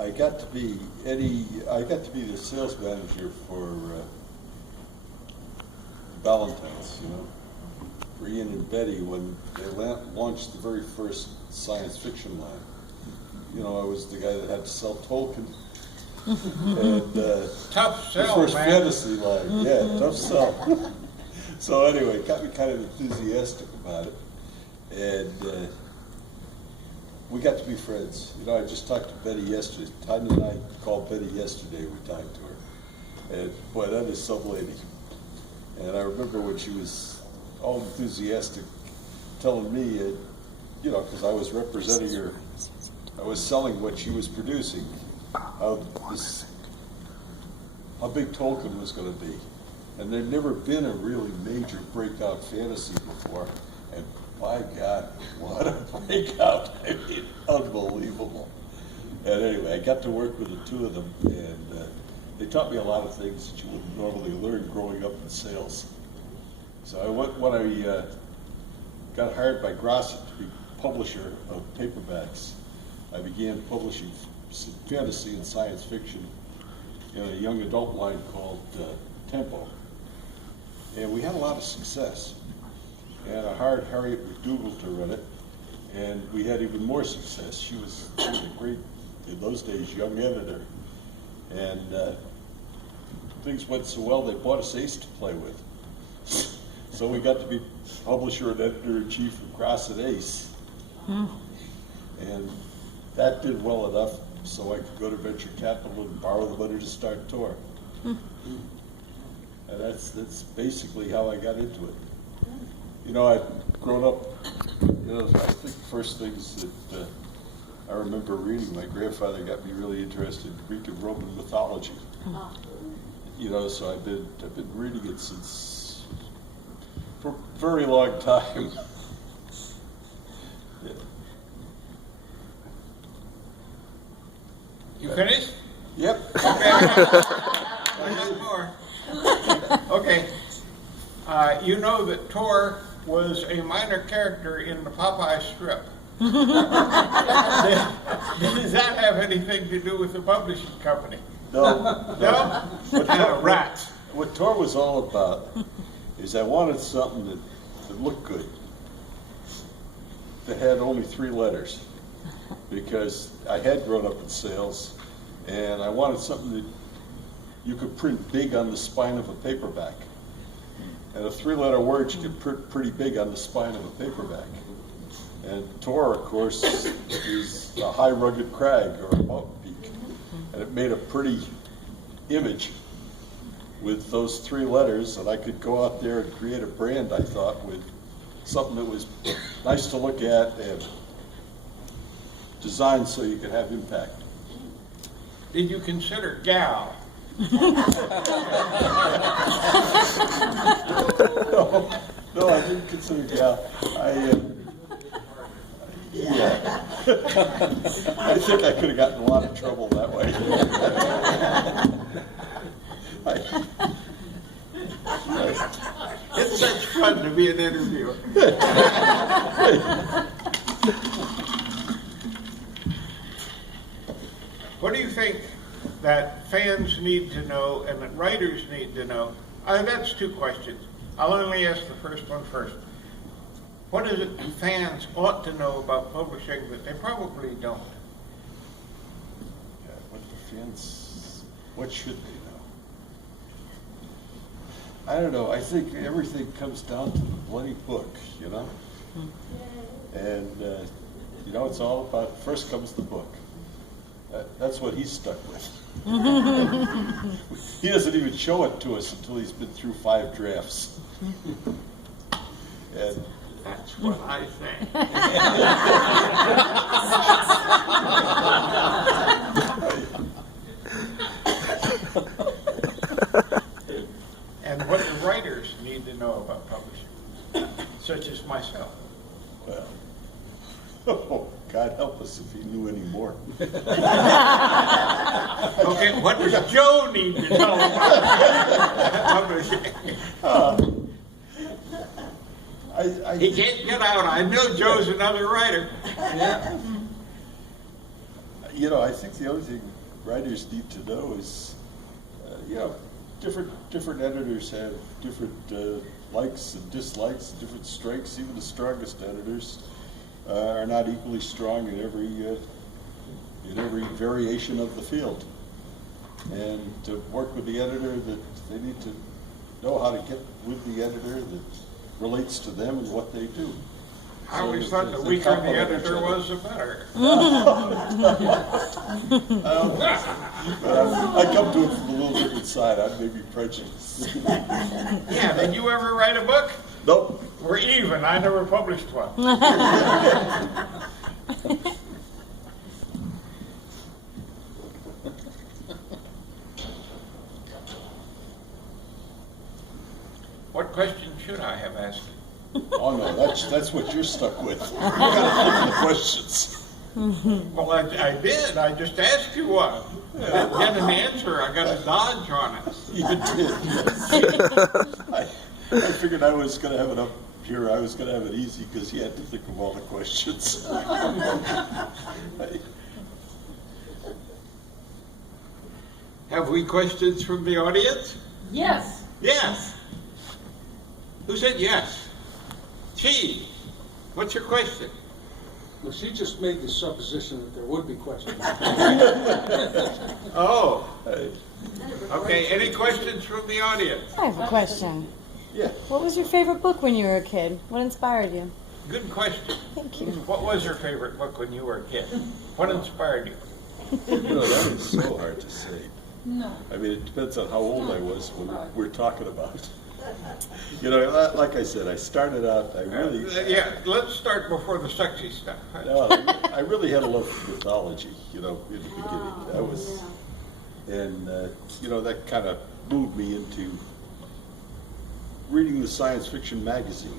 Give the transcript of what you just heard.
I got to be the sales manager for Valentine's, for Ian and Betty when they launched the very first science fiction line. I was the guy that had to sell Tolkien. And tough sell, the first man. fantasy line, yeah, tough sell. So anyway, it got me kind of enthusiastic about it, and we got to be friends. I just talked to Betty yesterday. Todd and I called Betty yesterday. We talked to her, and boy, that is some lady. And I remember when she was all enthusiastic, telling me, because I was representing her, I was selling what she was producing, how big Tolkien was going to be. And there'd never been a really major breakout fantasy before. And by God, what a breakout. I mean, unbelievable. And anyway, I got to work with the two of them, and they taught me a lot of things that you wouldn't normally learn growing up in sales. So when I got hired by Grosset to be publisher of paperbacks, I began publishing fantasy and science fiction in a young adult line called Tempo. And we had a lot of success. And I hired Harriet McDougall to run it, and we had even more success. She was a great, in those days, young editor. And things went so well, they bought us Ace to play with. So we got to be publisher and editor-in-chief of Grosset Ace. And that did well enough so I could go to venture capital and borrow the money to start Tor. And that's basically how I got into it. I'd grown up, I think the first things that I remember reading, my grandfather got me really interested in Greek and Roman mythology. So I've been reading it since for a very long time. Yeah. You finished? Yep. Okay. More. Okay. You know that Tor was a minor character in the Popeye strip. Does that have anything to do with the publishing company? No. No? Rats. What Tor was all about is I wanted something that looked good, that had only 3 letters, because I had grown up in sales, and I wanted something that you could print big on the spine of a paperback. And a 3-letter word you could print pretty big on the spine of a paperback. And Tor, of course, is a high rugged crag or a mountain peak. And it made a pretty image with those 3 letters, and I could go out there and create a brand, I thought, with something that was nice to look at and designed so you could have impact. Did you consider gal? No, I didn't consider gal. Yeah. I think I could have gotten in a lot of trouble that way. It's such fun to be an interviewer. What do you think that fans need to know and that writers need to know? That's 2 questions. I'll only ask the first one first. What is it fans ought to know about publishing that they probably don't? What should they know? I don't know. I think everything comes down to the bloody book, And, it's all about, first comes the book. That's what he's stuck with. He doesn't even show it to us until he's been through 5 drafts. And that's what I say. And what the writers need to know about publishing, such as myself. Well, oh, God help us if he knew any more. Okay, what does Joe need to know about publishing? He can't get out. I know Joe's another writer. Yeah. I think the other thing writers need to know is, different editors have different likes and dislikes, different strengths. Even the strongest editors are not equally strong in every variation of the field. And to work with the editor, that they need to know how to get with the editor that relates to them and what they do. I always thought the weaker the editor was, the better. I come to it from a little different side. I may be prejudiced. Yeah, did you ever write a book? Nope. We're even. I never published one. What question should I have asked you? Oh no, that's what you're stuck with. You gotta think of the questions. Well, I did. I just asked you one. I didn't get an answer. I got a dodge on it. You did. I figured I was gonna have it up here. I was gonna have it easy because you had to think of all the questions. Have we questions from the audience? Yes. Yes. Who said yes? Gee, what's your question? Well, she just made the supposition that there would be questions. Oh, Hey, okay. Any questions from the audience? I have a question. yeah. What was your favorite book when you were a kid? What inspired you? Good question. Thank you. What was your favorite book when you were a kid? What inspired you? That is so hard to say. No. I mean, it depends on how old I was when we're talking about it. Like I said, I started out, Yeah, let's start before the sexy stuff. I really had a love for mythology, in the beginning. That was, and, that kind of moved me into reading the science fiction magazine.